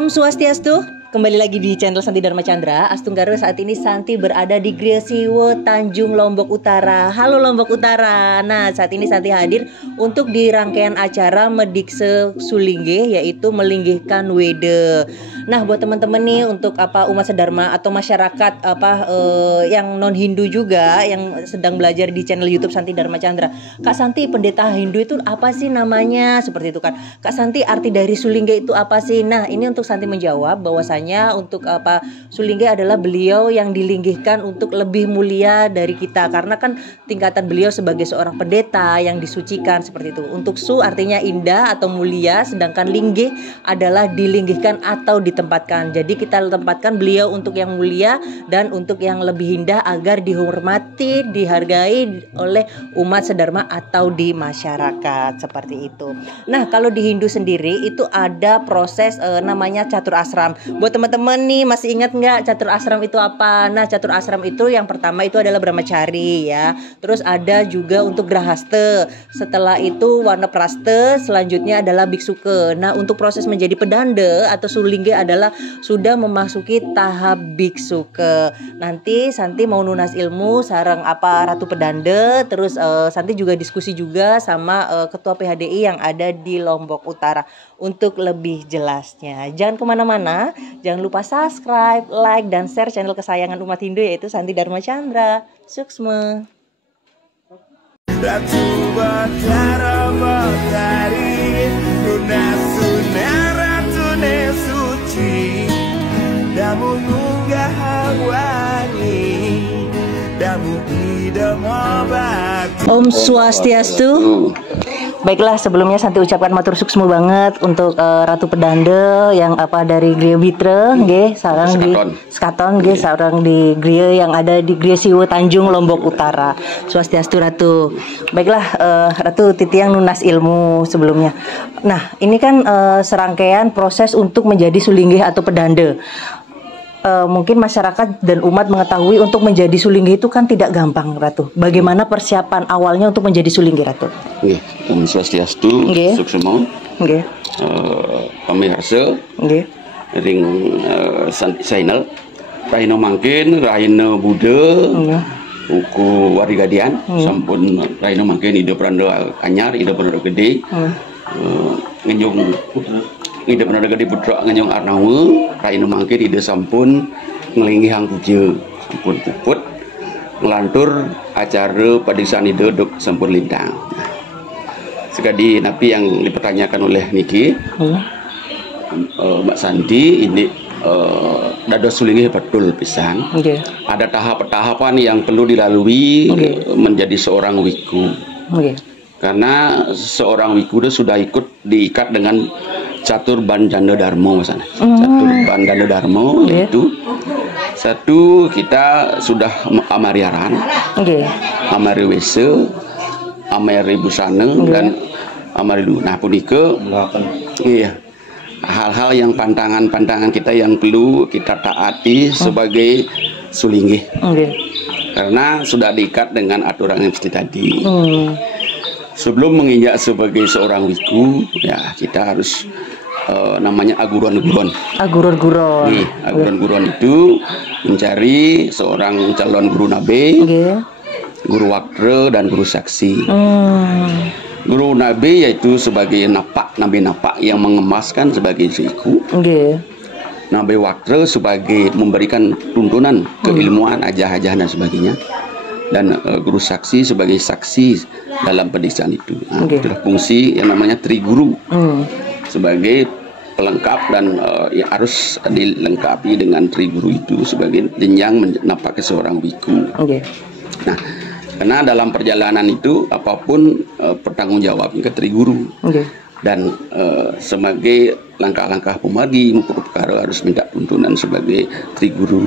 Om Swastiastu, kembali lagi di channel Santi Dharma Chandra. Astunggaru, saat ini Santi berada di Gria Siwo, Tanjung, Lombok Utara. Halo Lombok Utara. Nah, saat ini Santi hadir untuk di rangkaian acara Medikse Sulingge, yaitu melinggihkan Wede. Nah, buat teman-teman nih, untuk umat sedharma atau masyarakat yang non Hindu juga yang sedang belajar di channel YouTube Santi Dharma Chandra. Kak Santi, pendeta Hindu itu apa sih namanya? Seperti itu kan. Kak Santi, arti dari Sulingge itu apa sih? Nah, ini untuk Santi menjawab bahwasanya untuk Sulingge adalah beliau yang dilinggihkan untuk lebih mulia dari kita, karena kan tingkatan beliau sebagai seorang pendeta yang disucikan seperti itu. Untuk Su artinya indah atau mulia, sedangkan Lingge adalah dilinggihkan atau ditempatkan. Jadi kita tempatkan beliau untuk yang mulia dan untuk yang lebih indah agar dihormati, dihargai oleh umat sedharma atau di masyarakat seperti itu. Nah, kalau di Hindu sendiri itu ada proses namanya catur asram. Buat teman-teman nih, masih ingat nggak catur asram itu apa? Nah, catur asram itu yang pertama itu adalah brahmacari ya. Terus ada juga untuk grahaste. Setelah itu wanapraste, selanjutnya adalah biksuke. Nah, untuk proses menjadi pedanda atau sulingge adalah sudah memasuki tahap biksuke. Nanti Santi mau nunas ilmu sareng Ratu Pedanda. Terus Santi juga diskusi juga sama ketua PHDI yang ada di Lombok Utara untuk lebih jelasnya. Jangan kemana-mana, jangan lupa subscribe, like, dan share channel kesayangan umat Hindu yaitu Santi Dharma Chandra. Suksma. Ratu Batara Batari, Nunasuna Ratu Nesuci, Damu Munggah Hawani, Damu Idamabat. Om Swastiastu. Baiklah, sebelumnya Santi ucapkan matur suksma banget untuk Ratu Pedanda yang dari Gria Bitra, nggih, sareng di Skaton, nggih, sareng di Gria yang ada di Gria Siwo Tanjung Lombok Utara. Swastiastu Ratu. Baiklah, Ratu titiang nunas ilmu sebelumnya. Nah, ini kan serangkaian proses untuk menjadi sulingge atau pedanda. Mungkin masyarakat dan umat mengetahui untuk menjadi sulingge itu kan tidak gampang, Ratu. Bagaimana persiapan awalnya untuk menjadi sulingge, Ratu? Nggih, Om Swastiastu, suksema. Nggih. Pamirsa. Nggih. Ring Santi channel. Rahina mangkin, rahina Buddha. Uku warigadian, sampun rahina mangkin ida pranda anyar, ida pranda gede. Ngenjung ida pranda gede putra ngenjung arnawa, rahina mangkin ida sampun ngelinggihang puja, sampun puput ngelantur acara padisan ida dok sampun lintang. Sekali napi yang dipertanyakan oleh Niki, Mbak Santi, ini dados sulingge betul pisan. Ada tahap-tahapan yang perlu dilalui menjadi seorang wiku. Karena seorang wiku itu sudah diikat dengan catur bandana dharma, Mas. Catur bandana dharma itu satu, kita sudah amariaran, amari wese, amari busana, dan amari lu. Nah, punika iya, hal-hal yang pantangan kita yang perlu kita taati sebagai sulingge. Karena sudah diikat dengan aturan yang seperti tadi. Sebelum menginjak sebagai seorang wiku, ya kita harus namanya aguron-guron. Aguron-guron itu mencari seorang calon guru nabe, guru wakra, dan guru saksi. Guru nabi yaitu sebagai nabi napak yang mengemaskan sebagai wiku. Nabi wakra sebagai memberikan tuntunan keilmuan, ajah-ajah dan sebagainya. Dan guru saksi sebagai saksi dalam pediksaan itu. Itulah fungsi yang namanya triguru sebagai pelengkap, dan harus dilengkapi dengan triguru itu sebagai jenjang menapaki seorang wiku. Nah, karena dalam perjalanan itu apapun pertanggungjawaban ke triguru. Dan sebagai langkah-langkah pemargi perkara harus minta tuntunan sebagai triguru.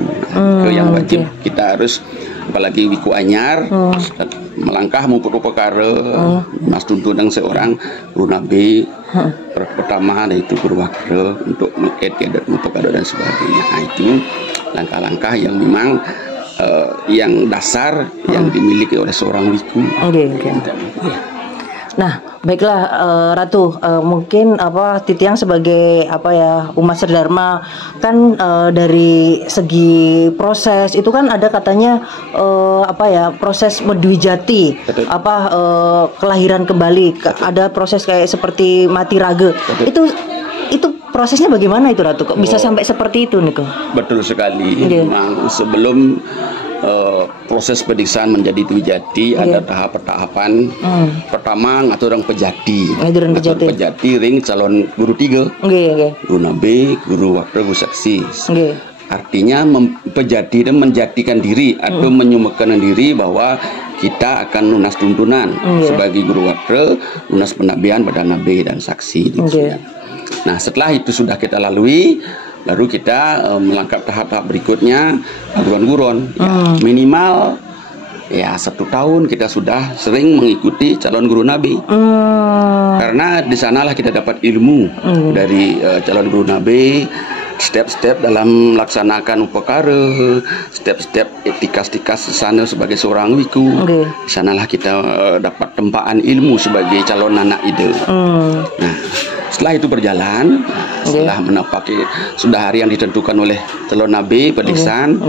Yang wajib kita harus, apalagi wiku anyar, melangkah perkara mas tuntunan seorang guru nabi pertama, yaitu guru wakra untuk mengedat perkara dan sebagainya. Nah, itu langkah-langkah yang memang yang dasar yang dimiliki oleh seorang wiku. Nah, baiklah Ratu, mungkin Titiang sebagai umat Serdharma kan dari segi proses itu kan ada katanya proses Medwijati, kelahiran kembali, ada proses kayak seperti mati raga. Itu prosesnya bagaimana itu Ratu? Kok bisa sampai seperti itu nih kok? Betul sekali. Memang sebelum proses pediksaan menjadi Dwijati ada tahap-tahapan. Pertama ngatur orang pejati. Ngatur pejati ring calon guru 3. Guru nabe, guru wakil, guru saksi. Artinya pejati dan menjadikan diri atau menyumpahkan diri bahwa kita akan lunas tuntunan sebagai guru wakil, lunas penabian pada nabe dan saksi. Nah, setelah itu sudah kita lalui, baru kita melangkah tahap-tahap berikutnya, guron-guron. Minimal 1 tahun kita sudah sering mengikuti calon guru nabi. Karena di sanalah kita dapat ilmu dari calon guru nabi, step-step dalam melaksanakan upakara, step-step etika-etika sana sebagai seorang wiku. Di sanalah kita dapat tempaan ilmu sebagai calon anak ide. Nah, setelah itu berjalan, setelah menapaki sudah hari yang ditentukan oleh calon nabi pediksaan,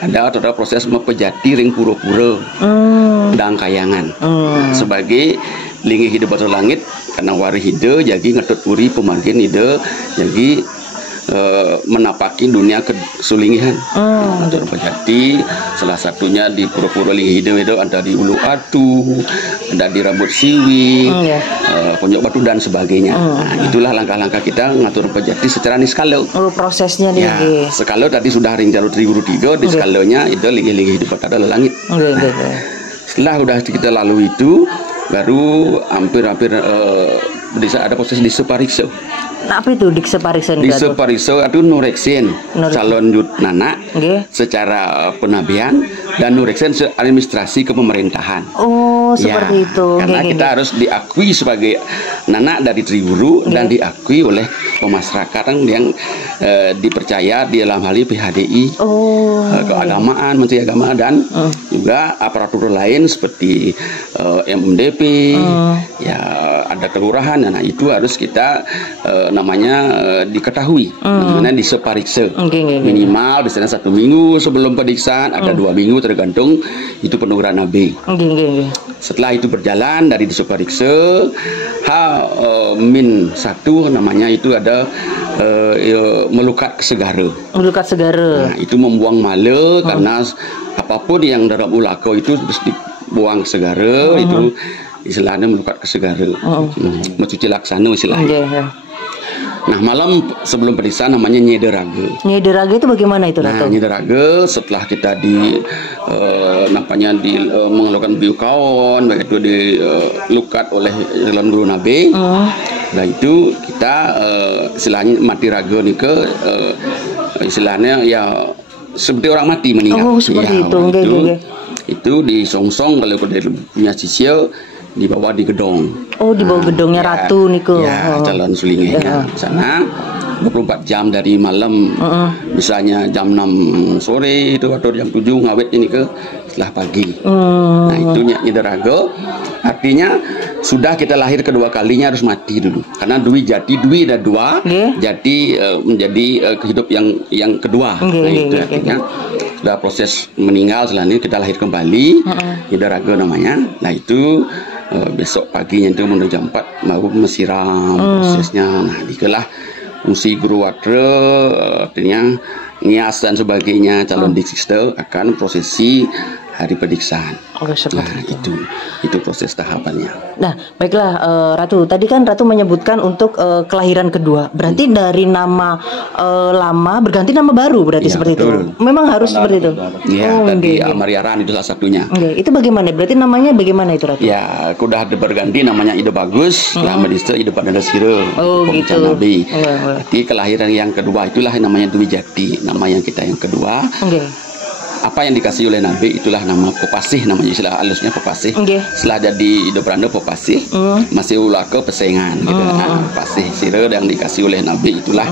ada proses mempejati ring pura-pura dan kayangan sebagai lingi hidup batu langit karena wari hide jadi ngetut puri pemargin hide jadi menapaki dunia kesulingihan. Untuk pejati salah satunya di pura-pura lingi hide itu ada di ulu atu, ada di rambut siwi, ponjok batu dan sebagainya. Nah, itulah langkah-langkah kita ngatur pejati secara niskalo. Prosesnya nih. Skalo tadi sudah ring jalur 3 di skalonya itu lingi-lingi hidup pada langit. Setelah udah kita lalui itu, baru hampir bisa ada proses disepariksa. Nah, apa itu disepariksa? Disepariksa itu nureksin calon nana secara penabian dan nureksin administrasi kepemerintahan. Oh, seperti itu. Karena kita harus diakui sebagai nana dari Triburu dan diakui oleh pemasyarakatan yang dipercaya di dalam hal PHDI, keagamaan, Menteri Agama dan juga aparatur lain seperti MDP, ada kelurahan. Nah, itu harus kita diketahui, namanya disepariksa. Minimal biasanya 1 minggu sebelum pediksaan, ada 2 minggu tergantung itu penugaran nabi. Setelah itu berjalan dari disepariksa H-1 namanya itu ada melukat segara. Nah, itu membuang male karena apapun yang dalam ulako itu harus dibuang segara. Itu istilahnya melukat ke segara. Mencuci laksana istilahnya. Nah, malam sebelum pediksaan namanya nyederaga. Nyederaga itu bagaimana itu, Ratu? Nah, nyederaga setelah kita mengeluarkan biukaon, begitu dilukat oleh calon guru nabi. Nah, itu kita istilahnya mati raga nih istilahnya seperti orang mati meninggal. Seperti itu. Itu disongsong kalau punya sisil dibawa di gedong. Di bawah gedongnya Ratu niku. Calon sulingnya. Sana 24 jam dari malam. Misalnya jam 6 sore itu atau jam 7 ngawet ini setelah pagi. Nah, itu nyederaga. Artinya sudah kita lahir kedua kalinya harus mati dulu. Karena Dwijati ada 2, jadi menjadi kehidup yang kedua. Nah, itu artinya sudah proses meninggal, selanjutnya kita lahir kembali. Nyederaga namanya. Nah, itu besok paginya itu menuju jam 4 baru mesiram prosesnya. Nah, dikelah fungsi guru wakil, artinya ngias dan sebagainya calon diksista akan prosesi hari pediksaan. Itu proses tahapannya. Nah, baiklah Ratu. Tadi kan Ratu menyebutkan untuk kelahiran kedua. Berarti dari nama lama berganti nama baru berarti seperti itu. Memang harus seperti itu. Tadi Amariaran itu salah satunya. Itu bagaimana? Berarti namanya bagaimana itu, Ratu? Ya, kudah berganti namanya Ide Bagus, lah Medista Ide Padanda Sira. Gitu. Nabi. Jadi kelahiran yang kedua itulah namanya Dwijati, nama yang kita yang kedua. Apa yang dikasih oleh Nabi itulah nama Popasih, namanya istilah halusnya Popasih. Setelah jadi Ide Branda Popasih, masih ulaka pesengan gitu. Popasih Sira yang dikasih oleh Nabi itulah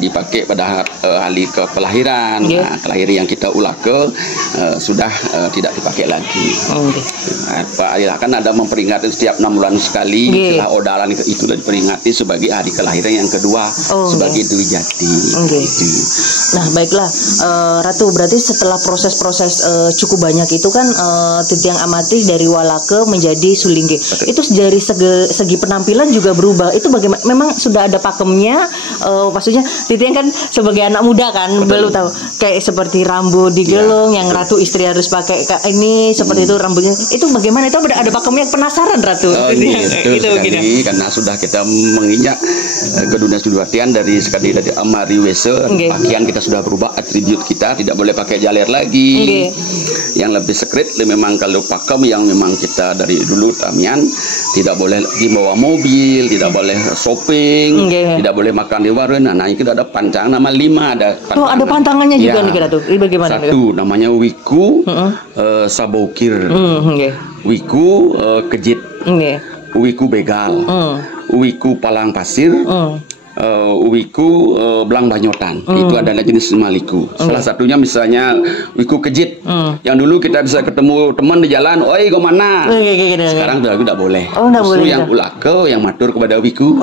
dipakai pada hari kelahiran. Nah, kelahiran yang kita ulaka sudah tidak dipakai lagi. Kan ada memperingati setiap 6 bulan sekali setelah odalan itu sudah diperingati sebagai hari kelahiran yang kedua sebagai Dwi Jati. Nah baiklah Ratu, berarti setelah proses-proses cukup banyak itu kan Titiang amati dari Walake menjadi Sulingge. Itu dari segi penampilan juga berubah. Itu bagaimana? Memang sudah ada pakemnya. Maksudnya Titiang kan sebagai anak muda kan belum tahu kayak seperti rambut digelung yang Ratu istri harus pakai ini seperti itu rambutnya. Itu bagaimana? Itu ada pakemnya, penasaran Ratu. Itu sekali, karena sudah kita menginjak ke dunia Sudwatian dari Amari Wese, pakaian kita sudah berubah, atribut kita tidak boleh pakai jaler lagi. Yang lebih sekret memang kalau pakem yang memang kita dari dulu Tamian tidak boleh lagi bawa mobil, tidak boleh shopping, tidak boleh makan di warung. Nah itu ada pantangan nama 5 ada. Ada pantangannya juga nih Ratu. Bagaimana? Satu namanya wiku sabokir, wiku kejit, wiku begal, wiku palang pasir, wiku belang banyotan. Itu adalah jenis maliku. Salah satunya misalnya wiku kejit. Yang dulu kita bisa ketemu teman di jalan, "Oi, ke mana?" Sekarang sudah tidak boleh. Justru yang ulake yang matur kepada wiku.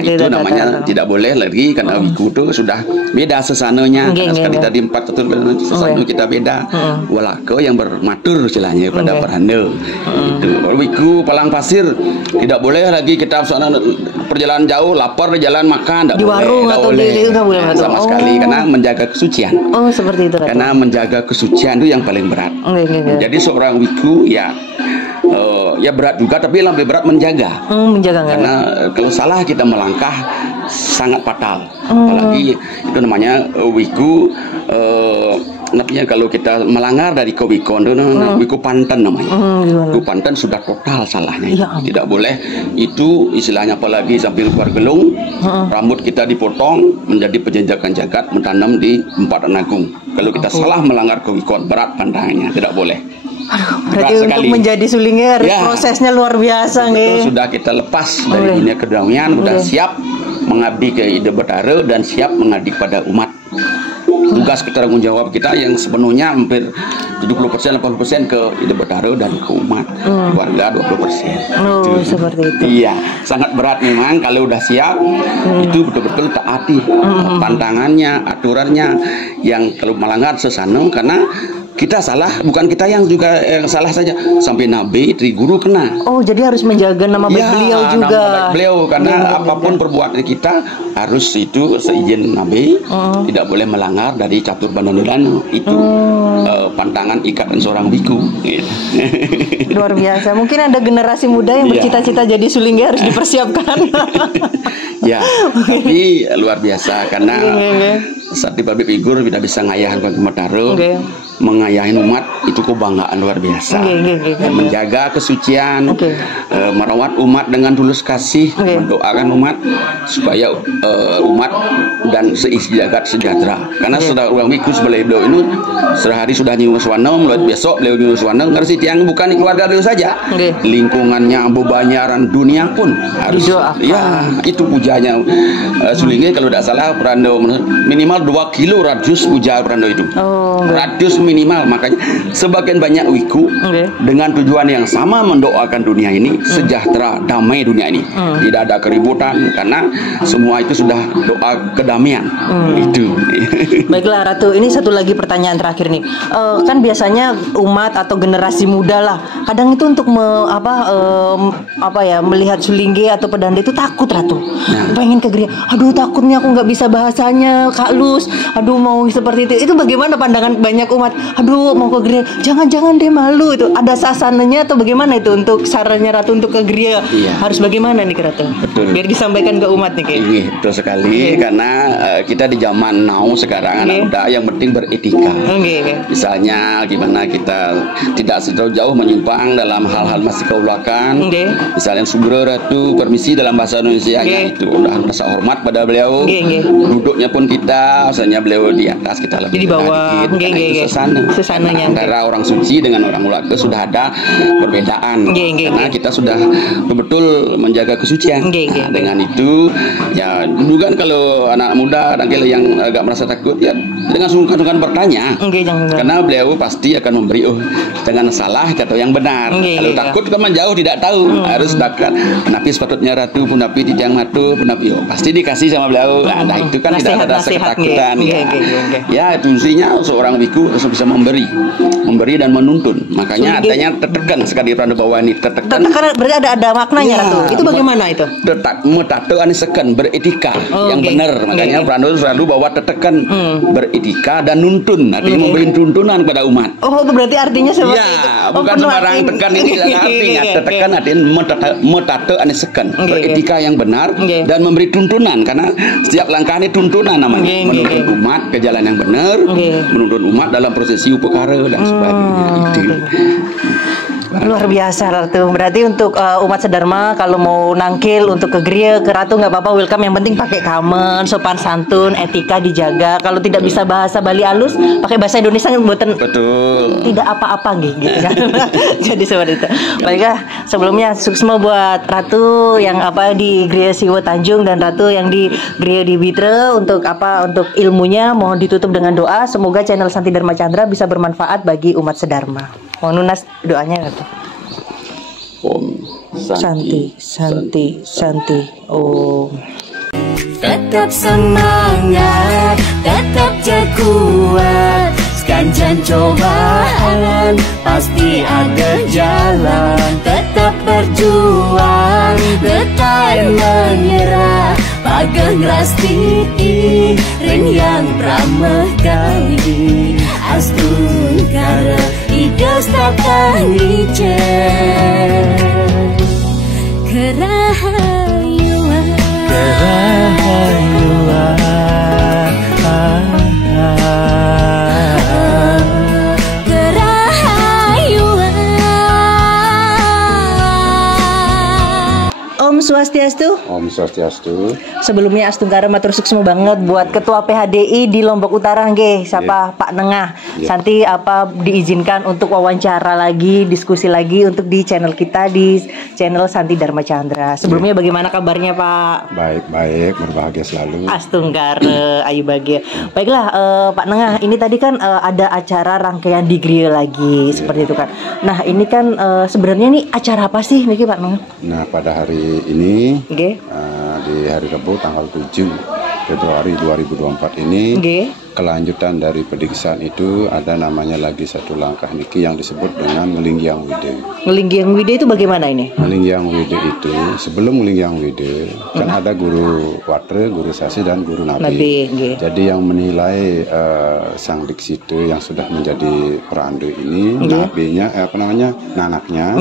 Itu namanya tidak boleh lagi karena wiku itu sudah beda sesananya. Karena sekali tadi 4 sesano kita beda. Ulake yang bermatur istilahnya pada perhanda. Itu. Wiku palang pasir tidak boleh lagi kita perjalanan jauh lapar di jalan makan di warung atau di sama sekali karena menjaga kesucian. Seperti itu. Karena menjaga kesucian itu yang paling berat. Jadi seorang wiku ya berat juga tapi lebih berat menjaga. Karena kalau salah kita melangkah sangat fatal. Apalagi itu namanya wiku namanya kalau kita melanggar dari kewikon itu wiku panten namanya. Wiku panten sudah total salahnya. Tidak boleh itu istilahnya, apalagi sambil keluar gelung, rambut kita dipotong menjadi penjejakan jagat mentanam di Empatan Agung. Kalau kita salah melanggar kewikon, berat pantangannya, tidak boleh. Berarti untuk menjadi Sulingge harus prosesnya luar biasa nih. Sudah kita lepas dari dunia kedamaian, sudah siap mengabdi ke Ide Betara dan siap mengabdi kepada umat. Tugas tanggung jawab kita yang sepenuhnya hampir 70% 80% ke Ide Betara dan ke umat. Warga 20%. Seperti itu. Iya, sangat berat memang kalau udah siap. Itu betul-betul taati pantangannya, aturannya, yang kalau melanggar sesano karena kita salah, bukan kita yang juga salah saja, sampai Nabi, Tri Guru kena. Jadi harus menjaga nama baik beliau juga. Nama baik beliau, karena apapun perbuatan kita harus itu seizin Nabi, tidak boleh melanggar dari catur bandoneran itu pantangan ikatan seorang biku. Luar biasa. Mungkin ada generasi muda yang bercita-cita jadi Sulingge harus dipersiapkan. Tapi luar biasa karena saat di pabrik figur kita bisa ngayahan ke Betara, mengayahin umat, itu kebanggaan luar biasa. Menjaga kesucian, merawat umat dengan tulus kasih, mendoakan umat supaya umat dan seisi jagat sejahtera. Karena sudah orang wikus beliau ini sehari sudah nyuwun swana, mulai besok beliau nyuwun swana, ngerti tiang bukan di keluarga beliau saja, lingkungannya bebanyaran dunia pun harus. Itu pujanya Sulingge kalau tidak salah Perando minimal 2 kilo radius puja Perando itu. Radius minimal, makanya sebagian banyak wiku dengan tujuan yang sama mendoakan dunia ini sejahtera, damai dunia ini, tidak ada keributan karena semua itu sudah doa kedamaian. Itu. Baiklah Ratu, ini satu lagi pertanyaan terakhir nih. Kan biasanya umat atau generasi muda lah kadang itu untuk melihat Sulingge atau Pedanda itu takut Ratu. Pengen ke gereja, aduh takutnya aku nggak bisa bahasanya Kak Lus, aduh mau seperti itu. Itu bagaimana pandangan banyak umat? Aduh mau ke gereja, jangan deh, malu. Itu ada sasananya atau bagaimana itu untuk sarannya Ratu untuk ke gereja? Harus bagaimana nih Ratu? Betul. Biar disampaikan ke umat nih. Betul sekali. Karena kita di zaman now sekarang anak muda yang penting beretika. Misalnya gimana kita tidak jauh menyimpang dalam hal-hal masih keulakan. Misalnya Sugro Ratu permisi dalam bahasa Indonesia itu udah rasa hormat pada beliau. Duduknya pun kita kita, misalnya beliau di atas, kita lebih di bawah. Itu susananya. Antara orang suci dengan orang ulaka sudah ada perbedaan. Karena kita sudah betul menjaga kesucian. Nah, dengan itu, ya dulu kan kalau anak muda yang agak merasa takut, ya dengan sungkan-sungkan bertanya. Karena beliau pasti akan memberi, jangan salah atau yang benar. Kalau takut kan menjauh tidak tahu, harus dekat. Penapi sepatutnya ratu, penapi titiang matu, penapi pasti dikasih sama beliau. Nah itu kan tidak ada rasa ketakutan. Ya itu fungsinya seorang biku harus bisa memberi dan menuntun. Makanya adanya tertekan sekali Pranda Bawa ini tertekan. Berarti ada maknanya Ratu. Itu bagaimana itu? Metato anisekan beretika yang benar. Makanya Pranda selalu bawa tertekan beretika dan nuntun. Artinya memberi tuntunan kepada umat. Oh berarti artinya seperti itu. Bukan sembarang tekan ini artinya tertekan artinya metato anisekan beretika yang benar dan memberi tuntunan, karena setiap langkah ini tuntunan namanya. Menuntun umat ke jalan yang benar, menuntun umat dalam prosesi upekara dan sebagainya. Luar biasa Ratu. Berarti untuk umat sedharma kalau mau nangkil untuk ke gereja ke Ratu nggak apa-apa, welcome. Yang penting pakai kamen, sopan santun, etika dijaga. Kalau tidak bisa bahasa Bali halus, pakai bahasa Indonesia buatan. Betul. Tidak apa-apa gitu kan. Jadi seperti itu. Baiklah, sebelumnya sukses buat Ratu yang di Gereja Siwo Tanjung dan Ratu yang di Gereja di Bitre untuk ilmunya mohon ditutup dengan doa. Semoga channel Santi Dharma Chandra bisa bermanfaat bagi umat sedharma. Mohon lunas doanya Ratu. Om Santi. Om. Tetap semangat, tetap kuat. Sekanjan cobaan, pasti ada jalan. Tetap berjuang, tetap menyerah. Pageng rastiti, ren yang pramah kali. Astun kara, idas tatah licen. Kerahayuan, Om Swastiastu. Om Swastiastu. Sebelumnya Astungkara matur suksma banget buat Ketua PHDI di Lombok Utara nggih, siapa Pak Nengah. Santi diizinkan untuk wawancara lagi, diskusi lagi untuk di channel kita di channel Santi Dharma Chandra. Sebelumnya bagaimana kabarnya Pak? Baik, berbahagia selalu. Astungkara ayu bahagia. Baiklah Pak Nengah, ini tadi kan ada acara rangkaian di Gereja lagi seperti itu kan. Nah, ini kan sebenarnya ini acara apa sih niki Pak Nengah? Nah, pada hari ini di hari Rabu tanggal 7 Februari 2024 ini kelanjutan dari pediksaan itu ada namanya lagi satu langkah niki yang disebut dengan Ngelinggiang Wide. Ngelinggiang Wide itu bagaimana ini? Ngelinggiang Wide itu sebelum Ngelinggiang Wide kan ada guru watre, guru sasi dan guru nabi. Jadi yang menilai sang diksi itu yang sudah menjadi perandu ini nabinya nanaknya.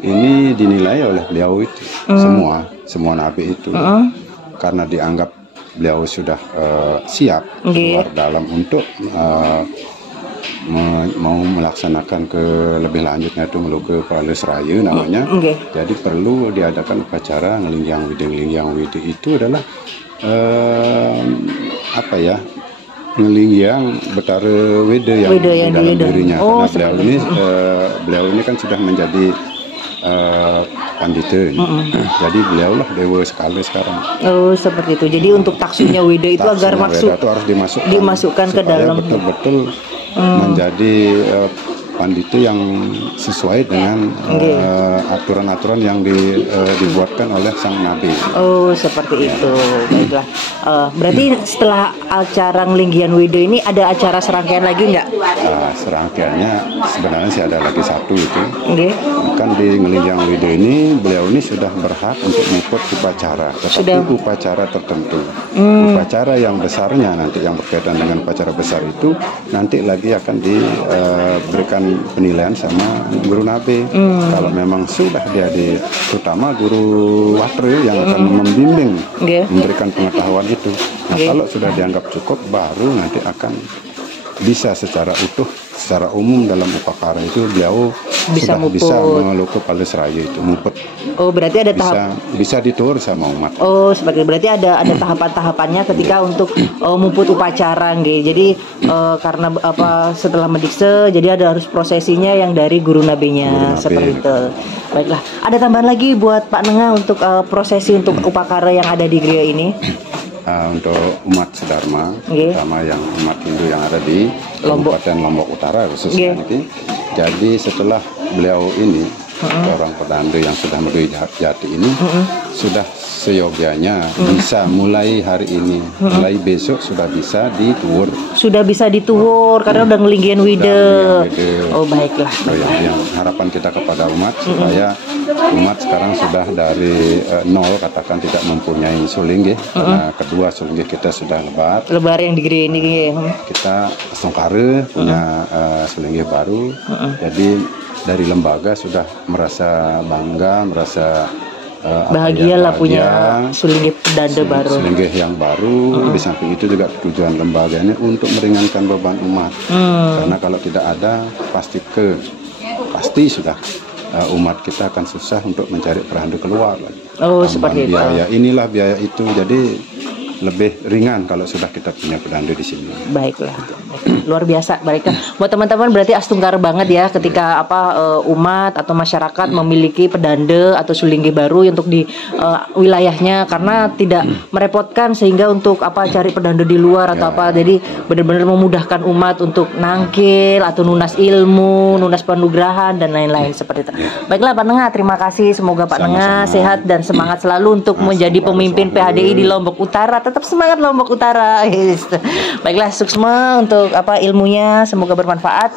Ini dinilai oleh beliau itu semua nabi itu karena dianggap beliau sudah siap keluar dalam untuk mau melaksanakan ke lebih lanjutnya itu meluku Paralus Raya namanya. Jadi perlu diadakan upacara Ngelinggiang Wide. Ngelinggiang Wide itu adalah Ngelinggiang Betara Wede yang di dalam dirinya. Karena beliau ini kan sudah menjadi pandita. Jadi beliaulah dewa sekali sekarang. Oh seperti itu. Jadi untuk taksunya Weda itu agar maksud itu harus dimasukkan ke dalam betul-betul menjadi pandita yang sesuai dengan aturan-aturan yang dibuatkan oleh sang nabi. Oh seperti itu. Baiklah. Berarti setelah acara Ngelinggian Weda ini ada acara serangkaian lagi nggak? Serangkaiannya sebenarnya sih ada lagi satu itu. Kan di Ngelinggiang Weda ini beliau ini sudah berhak untuk mengikut upacara, tetapi upacara tertentu. Upacara yang besarnya nanti yang berkaitan dengan upacara besar itu nanti lagi akan diberikan penilaian sama guru nabi. Kalau memang sudah dia terutama guru watre yang akan membimbing, memberikan pengetahuan itu. Nah, kalau sudah dianggap cukup, baru nanti akan bisa secara utuh, secara umum dalam upakara itu beliau bisa sudah bisa melukup Palus Raya itu muput. Oh, berarti ada tahap bisa ditur sama umat. Oh, sebagai berarti ada tahapan-tahapannya ketika untuk muput upacara nggih. Jadi karena setelah mendikse jadi ada harus prosesinya yang dari guru nabinya seperti itu. Baiklah, ada tambahan lagi buat Pak Nengah untuk prosesi untuk upakara yang ada di Griya ini? Untuk umat Sedharma, terutama yang umat Hindu yang ada di Kabupaten Lombok Utara khususnya ini. Jadi setelah beliau ini seorang pedandu yang sudah jati ini sudah seyogianya bisa mulai hari ini, mulai besok sudah bisa dituwur. Sudah bisa dituwur karena udah ngelinggian wide. Oh baiklah. Yang harapan kita kepada umat supaya umat sekarang sudah dari nol katakan tidak mempunyai suling karena kedua suling kita sudah lebar yang di Griya ini kita Songkare punya suling baru. Jadi dari lembaga sudah merasa bangga, merasa bahagia lah punya sulinggih pedanda baru. Sulinggih yang baru. Di samping itu juga tujuan lembaga ini untuk meringankan beban umat. Karena kalau tidak ada pasti sudah umat kita akan susah untuk mencari perandu keluar lagi. Oh, seperti itu. Biaya inilah biaya itu. Jadi lebih ringan kalau sudah kita punya pedandu di sini. Baiklah, luar biasa. Baiklah, buat teman-teman berarti astungkar banget ya ketika umat atau masyarakat memiliki pedande atau sulinggih baru untuk di wilayahnya karena tidak merepotkan sehingga untuk cari pedande di luar atau jadi benar-benar memudahkan umat untuk nangkil atau nunas ilmu, nunas penugrahan dan lain-lain seperti itu. Baiklah Pak Nengah, terima kasih. Semoga Pak Nengah sehat dan semangat selalu untuk menjadi pemimpin PHDI di Lombok Utara. Tetap semangat Lombok Utara. Baiklah, sukses untuk ilmunya, semoga bermanfaat.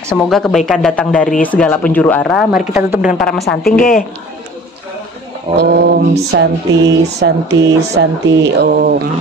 Semoga kebaikan datang dari segala penjuru arah. Mari kita tutup dengan para Santi nggih. Om Santi Santi Santi Om.